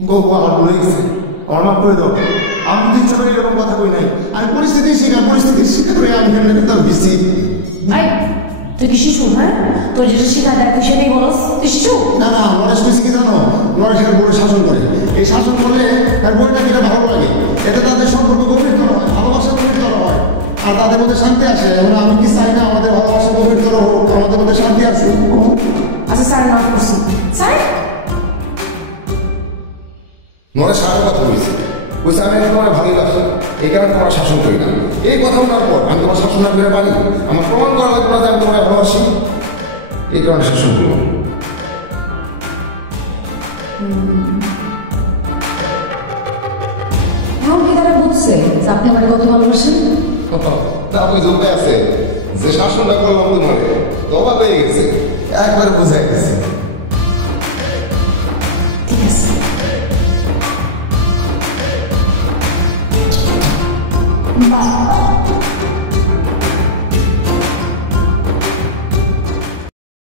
গো আমার ভুলে গেছে, আমার মাফ করে দাও। আমি তো ইচ্ছা করে এরকম কথা কই নাই, আমি পরিস্থিতি শিকার করে আমি এখানে কিন্তু দিচ্ছি। এই তুই কি শিশু? হ্যাঁ, তোর যেটা শিখা দেয় তুই সেটাই বলস, তুই শিশু? না না, নরেশ কইছে কি জানো, নরেশ এর বড় শাসন করে। এই শাসন করলে তার বইটা কিনা ভালো লাগে, এতে তাদের সম্পর্ক গভীরতর হয়, ভালোবাসা গভীরতর হয়, আর তাদের মধ্যে শান্তি আসে। এখন আমি কি চাই না আমাদের ভালোবাসা গভীরতর হোক, আমাদের মধ্যে শান্তি আসুক? আচ্ছা স্যার, মাফ করছি স্যার। নরেশ আরো কথা বলছি, বলছে আমি তোমার ভালোই বাসি, এই কারণে তোমার শাসন করি না। এই কথা বলার পর আমি তোমার শাসন না করে পারি? আমার প্রমাণ করা লাগবে না যে আমি তোমার ভালোবাসি, এই কারণে শাসন করবো। এখন কি তারা বুঝছে যে আপনি আমার কত ভালোবাসেন? তা ওই জন্য আছে যে শাসনটা করলাম তোমার তো অবাক হয়ে গেছে, একবারে বোঝাই গেছে। ঠিক আছে। বাহ